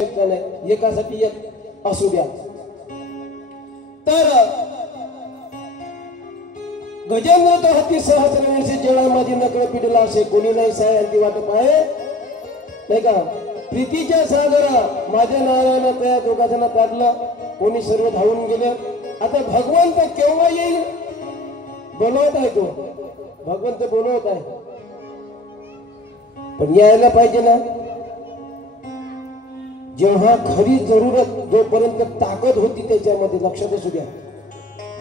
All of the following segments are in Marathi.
नाही, एकासाठी एक असू द्या. तर गजेंद्र तो हत्ती सहस्रवर्षी जेव्हा माझी नकळ पिडला असे कोणी नाही साय अंती वाटप आहे नाही का. प्रीतीच्या सागरा माझ्या नावानं त्या दोघांना काढलं, कोणी सर्व धावून गेले. आता भगवंत केव्हा येईल बोलवत आहे, तो भगवंत बोलवत आहे, पण यायला पाहिजे ना. जेव्हा खरी जरूरत, जोपर्यंत ताकद होती त्याच्यामध्ये, लक्षात असू द्या,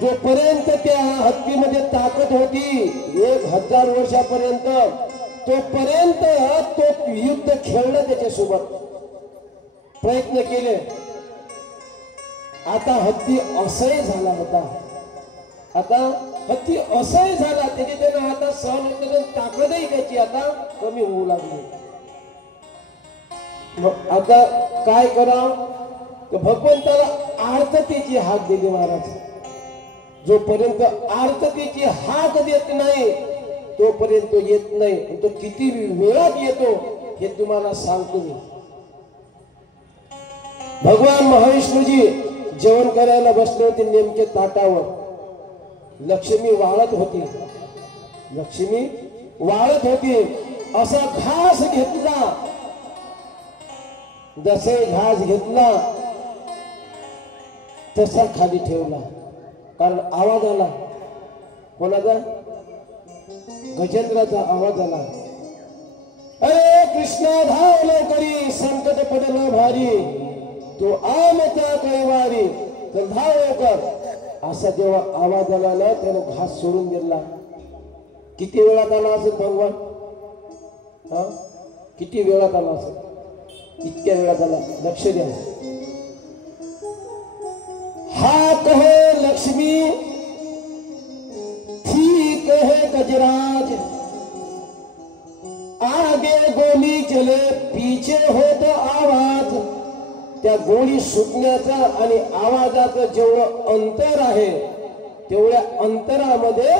जोपर्यंत त्या हत्तीमध्ये ताकद होती 1000 वर्षापर्यंत, तोपर्यंत तो युद्ध खेळला त्याच्यासोबत, प्रयत्न केले. आता हत्ती असह्य झाला होता, आता हत्ती असह्य झाला, त्याने आता सहन होत ताकदही त्याची आता कमी होऊ लागली. मग आता काय करावं, भगवंताला आर्ततेची हाक दिली महाराज. जोपर्यंत आर्ततेची हाक देत नाही तोपर्यंत येत नाही. तो किती वेळात येतो हे तुम्हाला सांगतो मी. भगवान महाविष्णूजी जेवण करायला बसले होते नेमके ताटावर. लक्ष्मी वाळत होती, लक्ष्मी वाळत होती. असा घास घेतला, जसे घास घेतला तसा खाली ठेवला, कारण आवाज आला. कोणाचा? गजेंद्राचा आवाज आला. अरे कृष्णा धाव लवकरी, संकट पडलं भारी, तो आमचा कैवारी, तर धाव लवकर. असा जेव्हा आवाज आला ना, त्याने घास सोडून दिला. किती वेळात आला असेल भगवान? किती वेळात आला असेल? इतक्या वेळात आला. लक्ष द्या. हा कहे लक्ष्मी, थी कहे गजराज, आगे गोली चले पीछे होत आवाज. त्या गोळी सुटण्याचा आणि आवाजाचं जेवढं अंतर आहे तेवढ्या अंतरामध्ये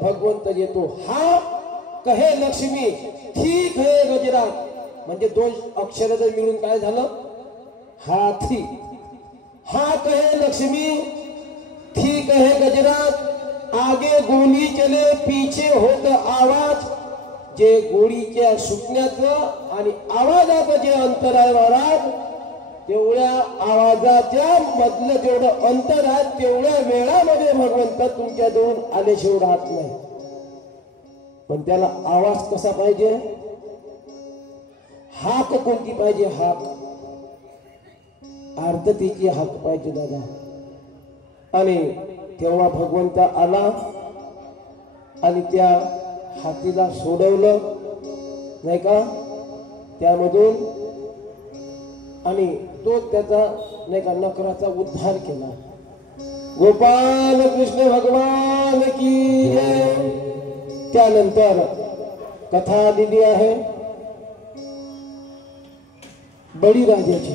भगवंत येतो. हा कहे लक्ष्मी, थी कहे गजराज, म्हणजे 2 अक्षर जर मिळून काय झालं? हाथी. हा कहे लक्ष्मी, थी कहे गजराज, आगे गोली चले पीछे होत आवाज. जे गोळीच्या सुटण्याचं आणि आवाजाचं जे अंतर आहे महाराज, तेवढ्या आवाजाच्या मधलं जेवढं अंतर आहे तेवढ्या वेळामध्ये भगवंत तुमच्या जवळ आल्याशिवाय राहत नाही. पण त्याला आवाज कसा पाहिजे? हाक कोणती पाहिजे? हाक आर्ततेची हाक पाहिजे दादा. आणि तेव्हा भगवंत आला आणि त्या हातीला सोडवलं नाही का त्यामधून, आणि तो त्याचा नाही का नकराचा उद्धार केला. गोपाल कृष्ण भगवान की जय. त्यानंतर कथा दिली आहे बळीराजाची.